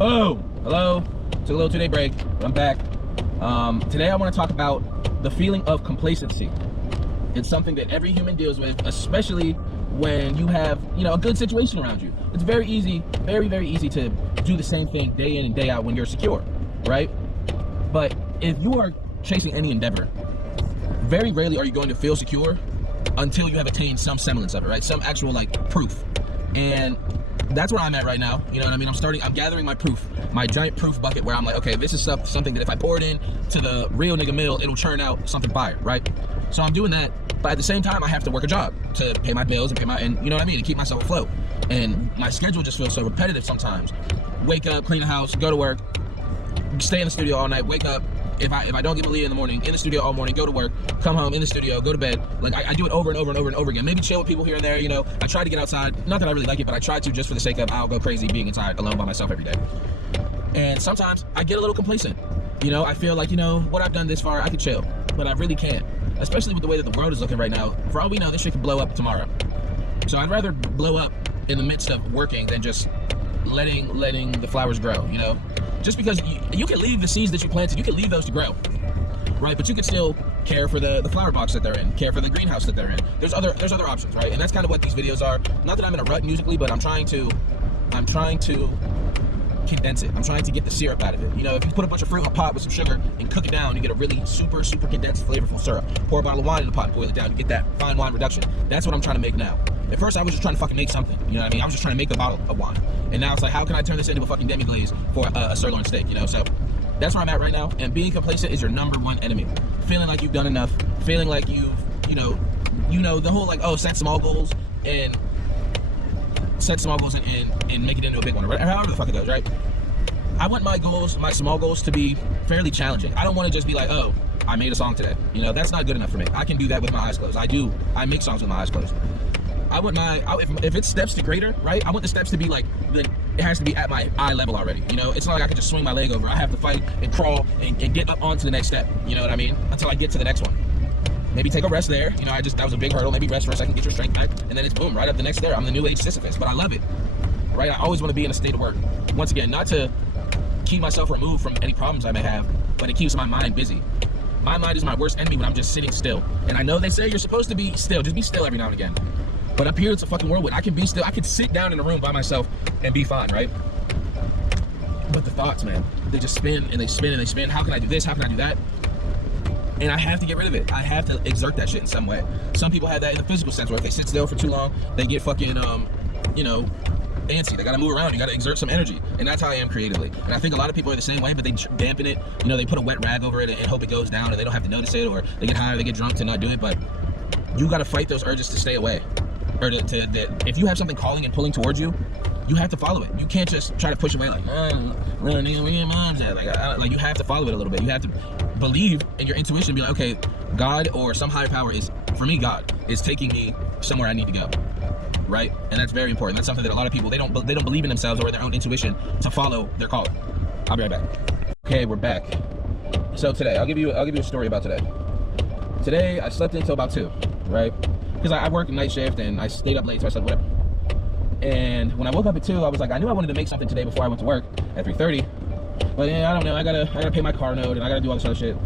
Oh, hello. Took a little 2-day break, but I'm back. Today I want to talk about the feeling of complacency. It's something that every human deals with, especially when you have, a good situation around you. It's very easy, very, very easy to do the same thing day in and day out when you're secure, right? But if you are chasing any endeavor, very rarely are you going to feel secure until you have attained some semblance of it, right? Some actual proof. And that's where I'm at right now. You know what I mean? I'm gathering my proof, my giant proof bucket where I'm like, okay, this is something that if I pour it in to the real nigga mill, it'll churn out something fire, right? So I'm doing that, but at the same time, I have to work a job to pay my bills and you know what I mean? To keep myself afloat. And my schedule just feels so repetitive sometimes. Wake up, clean the house, go to work, stay in the studio all night, wake up. If I don't get to leave in the morning, in the studio all morning, go to work, come home, in the studio, go to bed. I do it over and over and over and over again. Maybe chill with people here and there, I try to get outside. Not that I really like it, but I try to just for the sake of I'll go crazy being inside alone by myself every day. And sometimes I get a little complacent. I feel like, what I've done this far, I could chill, but I really can't. Especially with the way that the world is looking right now. For all we know, this shit could blow up tomorrow. So I'd rather blow up in the midst of working than just letting the flowers grow, Just because you can leave the seeds that you planted, you can leave those to grow, right? But you can still care for the flower box that they're in, care for the greenhouse that they're in. There's other options, right? And that's kind of what these videos are. Not that I'm in a rut musically, but I'm trying to condense it. I'm trying to get the syrup out of it. If you put a bunch of fruit in a pot with some sugar and cook it down, you get a really super, super condensed, flavorful syrup. Pour a bottle of wine in the pot and boil it down, you get that fine wine reduction. That's what I'm trying to make now. At first, I was just trying to fucking make something. You know what I mean? I was just trying to make a bottle of wine. And now it's like, how can I turn this into a fucking demi-glaze for a sirloin steak, So that's where I'm at right now. And being complacent is your #1 enemy. Feeling like you've done enough. Feeling like you've, the whole set small goals and make it into a big one. Or however the fuck it goes, right? I want my small goals to be fairly challenging. I don't want to just be like, oh, I made a song today. That's not good enough for me. I can do that with my eyes closed. I make songs with my eyes closed. I want if it's steps to greater, right? I want the steps to be it has to be at my eye level already. It's not like I can just swing my leg over. I have to fight and crawl and get up onto the next step. You know what I mean? Until I get to the next one. Maybe take a rest there. That was a big hurdle. Maybe rest for a second, get your strength back, and then it's boom, right up the next there. I'm the new age Sisyphus, but I love it, right? I always want to be in a state of work. Once again, not to keep myself removed from any problems I may have, but it keeps my mind busy. My mind is my worst enemy when I'm just sitting still. And I know they say you're supposed to be still, just be still every now and again. But up here, it's a fucking whirlwind. I can be still. I can sit down in a room by myself and be fine, right? But the thoughts, man, they just spin and they spin and they spin. How can I do this? How can I do that? And I have to get rid of it. I have to exert that shit in some way. Some people have that in the physical sense, where if they sit still for too long, they get fucking, antsy. They gotta move around. You gotta exert some energy. And that's how I am creatively. And I think a lot of people are the same way, but they dampen it. They put a wet rag over it and hope it goes down and they don't have to notice it, or they get high or they get drunk to not do it. But you gotta fight those urges to stay away. Or if you have something calling and pulling towards you, you have to follow it. You can't just try to push away like, where your mom's at? Like you have to follow it a little bit. You have to believe in your intuition and be like, okay, God or some higher power for me, God is taking me somewhere I need to go, right? And that's very important. That's something that a lot of people, they don't believe in themselves or their own intuition to follow their calling. I'll be right back. Okay, we're back. So today, I'll give you a story about today. Today, I slept until about 2, right? Because I work a night shift and I stayed up late, so I slept whatever. And when I woke up at 2, I was like, I knew I wanted to make something today before I went to work at 3:30. But I don't know, I gotta pay my car note and I gotta do all this other shit.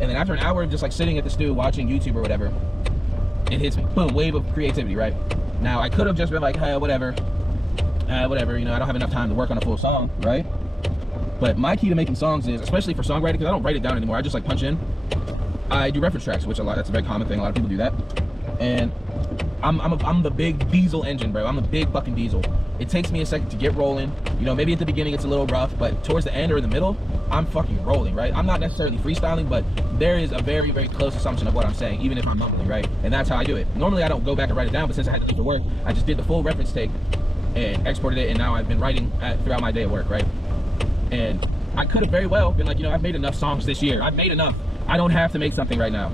And then after an hour of just sitting at the stew watching YouTube or whatever, it hits me. Boom, wave of creativity, right? Now I could have just been like, hey, whatever, I don't have enough time to work on a full song, right? But my key to making songs is, especially for songwriting, because I don't write it down anymore, I just punch in. I do reference tracks, which that's a very common thing, a lot of people do that. And I'm the big diesel engine, bro. I'm the big fucking diesel. It takes me a second to get rolling. Maybe at the beginning it's a little rough, but towards the end or in the middle, I'm fucking rolling, right? I'm not necessarily freestyling, but there is a very, very close assumption of what I'm saying, even if I'm mumbling, right? And that's how I do it. Normally I don't go back and write it down, but since I had to leave for work, I just did the full reference take and exported it, and now I've been writing throughout my day at work, right? And I could have very well been like, I've made enough songs this year. I've made enough. I don't have to make something right now.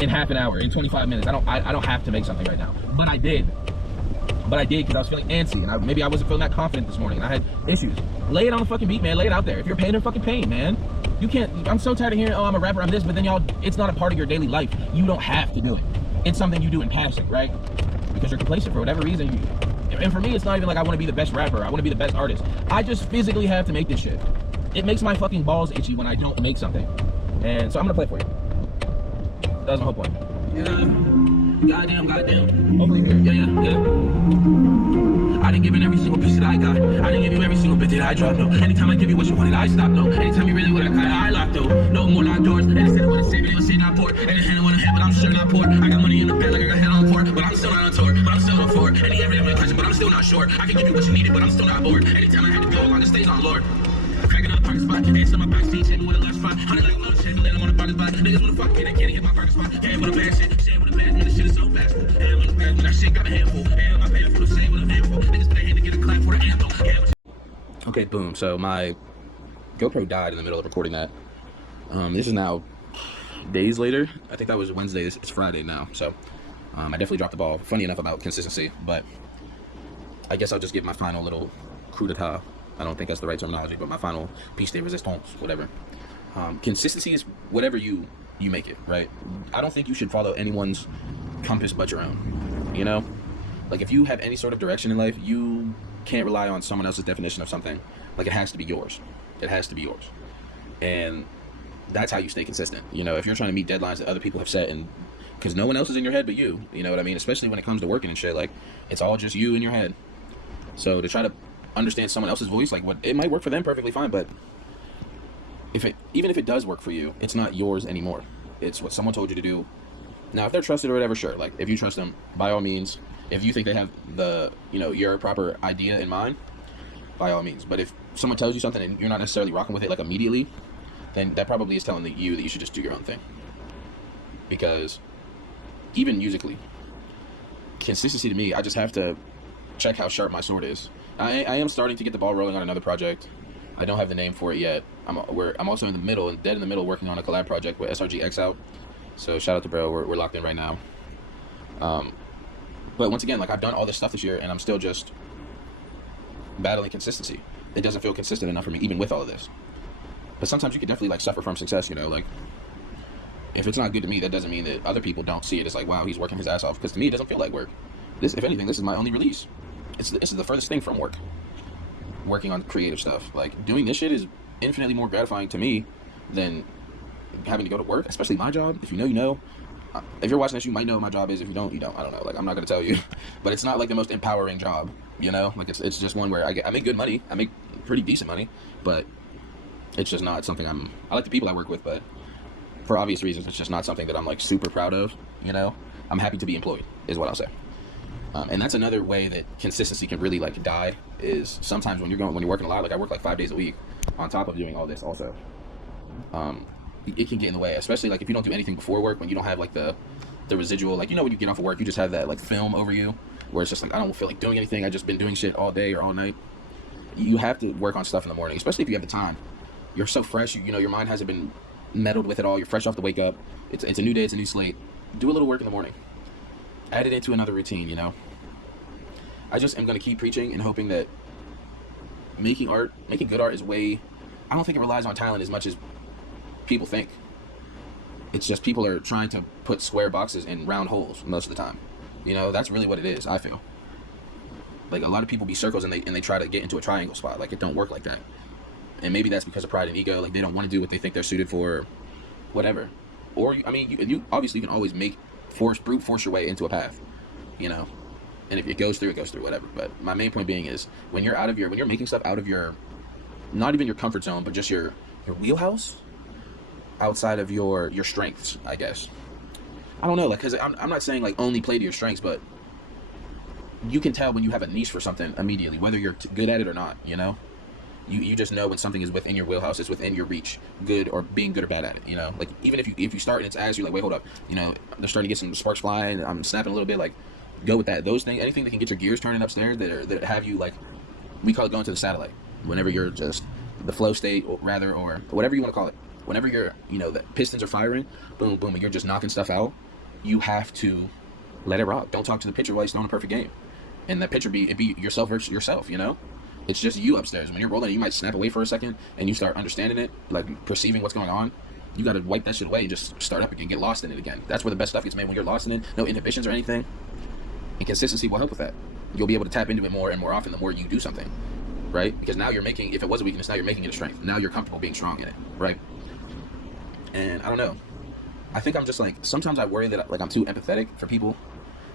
In half an hour, in 25 minutes. I don't have to make something right now. But I did because I was feeling antsy and maybe I wasn't feeling that confident this morning and I had issues. Lay it on the fucking beat, man. Lay it out there. If you're pain, then fucking pain, man. You can't, I'm so tired of hearing, oh, I'm a rapper, I'm this, but then it's not a part of your daily life. You don't have to do it. It's something you do in passing, right? Because you're complacent for whatever reason. And for me, it's not even like I want to be the best rapper. I want to be the best artist. I just physically have to make this shit. It makes my fucking balls itchy when I don't make something. And so I'm gonna play for you. That's my whole point. Goddamn. Hopefully you hear it. Yeah. I didn't give in every single piece that I got. I didn't give you every single bit that I dropped, no. Anytime I give you what you wanted, I stop, no. Anytime you really what I got, I locked, though. No more locked doors. And instead of what I say, they will say not poor. And the hand I want to have, but I'm sure not poor. I got money in the bag like I got hell on for. But I'm still not on tour, but I'm still on for. And every other question, but I'm still not sure. I can give you what you needed, but I'm still not bored. Anytime I had to go, I just stays on Lord. Cracking up parking spot, hands on my back seat, hitting with a left spot. 100 like load, shit, but I'm on the parking spot. Niggas wanna fuck, can't hit my parking spot. Hey, with a bad shit, shit with a bad, man, this shit is so fast. Hey, when it's bad, when that shit got a handful. Hey, I'm paying for the same with a handful. Niggas put their hand to get a clap for the anthem. Yeah, okay, boom. So my GoPro died in the middle of recording that. This is now days later. I think that was Wednesday. It's Friday now. So I definitely dropped the ball. Funny enough about consistency, but I guess I'll just give my final little coup d'etat. I don't think that's the right terminology, but my final piece de resistance, whatever. Consistency is whatever you make it, right? I don't think you should follow anyone's compass but your own, you know? Like, if you have any sort of direction in life, you can't rely on someone else's definition of something. Like, it has to be yours. It has to be yours. And that's how you stay consistent. You know, if you're trying to meet deadlines that other people have set, and because no one else is in your head but you know what I mean? Especially when it comes to working and shit, like, it's all just you in your head. So to try to understand someone else's voice, like, what it might work for them perfectly fine, but even if it does work for you, it's not yours anymore. It's what someone told you to do. Now, if they're trusted or whatever, sure. Like, if you trust them, by all means. If you think they have the, your proper idea in mind, by all means. But if someone tells you something and you're not necessarily rocking with it, like, immediately, then that probably is telling you that you should just do your own thing. Because even musically, consistency to me, I just have to check how sharp my sword is. I am starting to get the ball rolling on another project. I don't have the name for it yet. I'm also in the middle, dead in the middle, working on a collab project with SRG X out. So shout out to bro, we're locked in right now. But once again, like, I've done all this stuff this year, and I'm still just battling consistency. It doesn't feel consistent enough for me, even with all of this. But sometimes you can definitely, like, suffer from success, like, if it's not good to me, that doesn't mean that other people don't see it as like, wow, he's working his ass off. Because to me, it doesn't feel like work. This, if anything, this is my only release. This is the furthest thing from work. Working on creative stuff. Like, doing this shit is infinitely more gratifying to me than having to go to work, especially my job. If you know, you know. If you're watching this, you might know what my job is. If you don't, you don't. I don't know. Like, I'm not going to tell you. But it's not like the most empowering job, Like, it's just one where I make good money. I make pretty decent money. But it's just not something I like the people I work with, but for obvious reasons, it's just not something that I'm, like, super proud of, I'm happy to be employed, is what I'll say. And that's another way that consistency can really, like, die, is sometimes when you're working a lot, like, I work like 5 days a week on top of doing all this also. It can get in the way, especially, like, if you don't do anything before work, when you don't have, like, the residual, like, when you get off of work, you just have that, like, film over you, where it's just like, I don't feel like doing anything, I've just been doing shit all day or all night. You have to work on stuff in the morning, especially if you have the time. You're so fresh, your mind hasn't been meddled with it all, you're fresh off the wake up, it's a new day, it's a new slate. Do a little work in the morning. Add it into another routine, I just am going to keep preaching and hoping that making good art is I don't think it relies on talent as much as people think. It's just people are trying to put square boxes in round holes most of the time. That's really what it is, I feel. Like, a lot of people be circles and they try to get into a triangle spot. Like, it don't work like that. And maybe that's because of pride and ego. Like, they don't want to do what they think they're suited for, or whatever. Or, you obviously can always brute force your way into a path, And if it goes through, whatever. But my main point being is, when you're making stuff out of your, not even your comfort zone, but just your wheelhouse, outside of your strengths, I guess. I don't know, like, because I'm not saying, like, only play to your strengths, but you can tell when you have a niche for something immediately, whether you're good at it or not, You just know when something is within your wheelhouse, it's within your reach, good or being good or bad at it, Like, even if you start and it's as you're like, wait, hold up, they're starting to get some sparks flying, I'm snapping a little bit, like, go with that. Those things, anything that can get your gears turning upstairs, that have you, like, we call it going to the satellite. Whenever you're just the flow state, or whatever you want to call it. Whenever you're, the pistons are firing, boom, boom, and you're just knocking stuff out, you have to let it rock. Don't talk to the pitcher while he's throwing a perfect game. And that pitcher be yourself versus yourself, It's just you upstairs. When you're rolling, you might snap away for a second, and you start understanding it, like, perceiving what's going on. You got to wipe that shit away and just start up again, get lost in it again. That's where the best stuff gets made, when you're lost in it. No inhibitions or anything. And consistency will help with that. you'll be able to tap into it more and more often the more you do something, right? Because now you're making, if it was a weakness, now you're making it a strength. Now you're comfortable being strong in it, right? And I don't know. I think I'm just like, sometimes I worry that like I'm too empathetic for people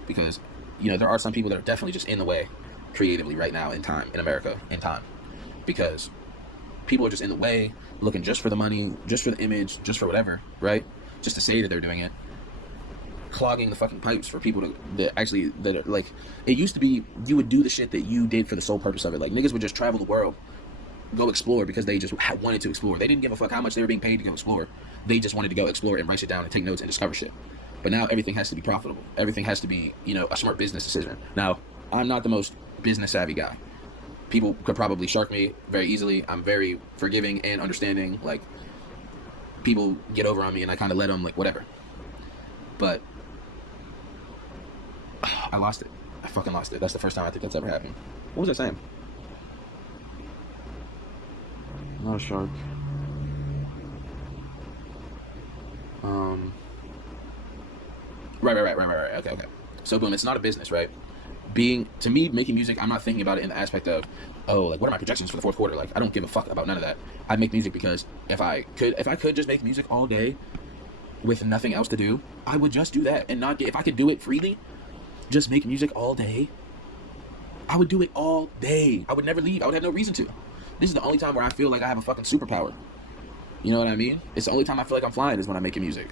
because, you know, there are some people that are definitely just in the way creatively right now in time, in America, in time. Because people are just in the way, looking just for the money, just for the image, just for whatever, right? Just to say that they're doing it. Clogging the fucking pipes for people that actually, that are, like, it used to be, you would do the shit that you did for the sole purpose of it. Like, niggas would just travel the world, go explore because they just wanted to explore. They didn't give a fuck how much they were being paid to go explore. They just wanted to go explore and write shit down and take notes and discover shit. But now everything has to be profitable. Everything has to be, you know, a smart business decision. Now, I'm not the most business savvy guy. People could probably shark me very easily. I'm very forgiving and understanding. Like, people get over on me and I kind of let them, like, whatever. But I lost it. I fucking lost it. That's the first time I think that's ever happened. What was I saying? Not a shark. Right. Okay. So boom, it's not a business, right? To me, making music, I'm not thinking about it in the aspect of, oh, like, what are my projections for the fourth quarter? Like, I don't give a fuck about none of that. I make music because if I could just make music all day with nothing else to do, I would just do that and not get, if I could do it freely, just make music all day, I would do it all day. I would never leave. I would have no reason to. This is the only time where I feel like I have a fucking superpower. You know what I mean? It's the only time I feel like I'm flying is when I'm making music.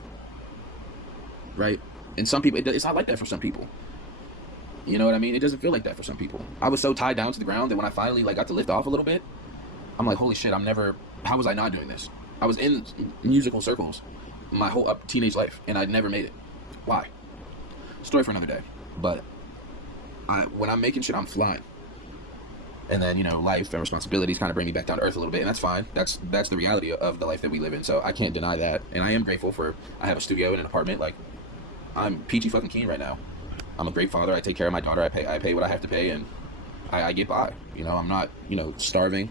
Right? And some people, it's not like that for some people. You know what I mean? It doesn't feel like that for some people. I was so tied down to the ground that when I finally like got to lift off a little bit, I'm like, holy shit, how was I not doing this? I was in musical circles my whole teenage life and I'd never made it. Why? Story for another day. But when I'm making shit, I'm flying. And then, you know, life and responsibilities kind of bring me back down to earth a little bit, and that's fine. That's the reality of the life that we live in, so I can't deny that. And I am grateful I have a studio and an apartment. Like, I'm peachy fucking keen right now. I'm a great father. I take care of my daughter. I pay what I have to pay, and I get by. You know, I'm not, you know, starving.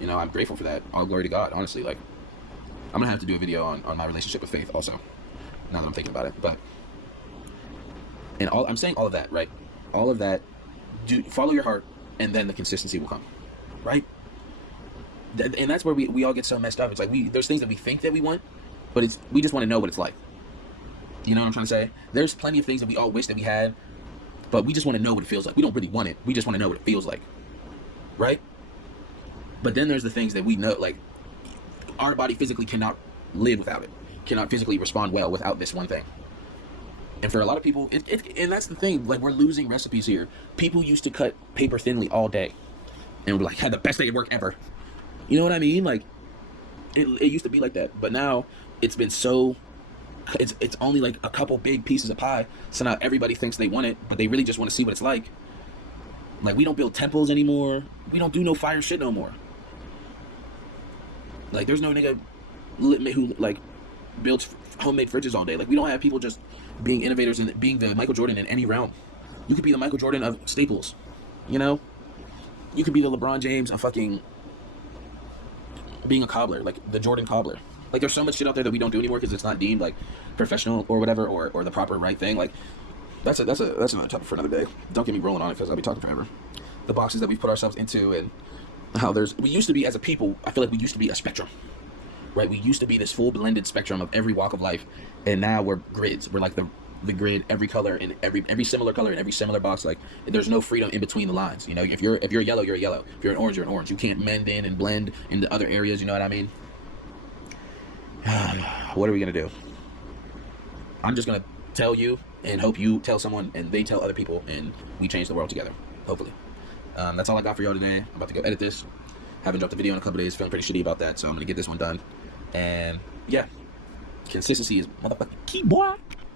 You know, I'm grateful for that. All glory to God, honestly. Like, I'm gonna have to do a video on my relationship with faith also, now that I'm thinking about it. But, and I'm saying all of that, right? All of that, follow your heart, and then the consistency will come, right? And that's where we all get so messed up. It's like there's things that we think that we want, but we just want to know what it's like. You know what I'm trying to say? There's plenty of things that we all wish that we had, but we just want to know what it feels like. We don't really want it. We just want to know what it feels like, right? But then there's the things that we know, like, our body physically cannot live without it, cannot physically respond well without this one thing. And for a lot of people, and that's the thing, like, we're losing recipes here. People used to cut paper thinly all day and were like, had the best day at work ever. You know what I mean? Like, it used to be like that, but now it's been so, it's only like a couple big pieces of pie, so now everybody thinks they want it, but they really just want to see what it's like. Like, we don't build temples anymore. We don't do no fire shit no more. Like, there's no nigga who, like, builds homemade fridges all day. Like, we don't have people just being innovators and being the Michael Jordan in any realm. You could be the Michael Jordan of staples, you know? You could be the LeBron James of fucking being a cobbler, like the Jordan cobbler. Like, there's so much shit out there that we don't do anymore because it's not deemed like professional or whatever, or the proper right thing. Like, that's another topic for another day. Don't get me rolling on it because I'll be talking forever. The boxes that we put ourselves into, and how we used to be, as a people, I feel like we used to be a spectrum, right? We used to be this full blended spectrum of every walk of life, and now we're grids. We're like the grid, every color in every similar color in every similar box. Like, there's no freedom in between the lines. You know, if you're a yellow, you're a yellow. If you're an orange, you're an orange. You can't mend in and blend into other areas. You know what I mean? What are we gonna do? I'm just gonna tell you and hope you tell someone and they tell other people, and we change the world together, hopefully. That's all I got for y'all today. I'm about to go edit this. Haven't dropped a video in a couple days, feeling pretty shitty about that, so I'm gonna get this one done. And yeah, consistency is motherfucking key, boy.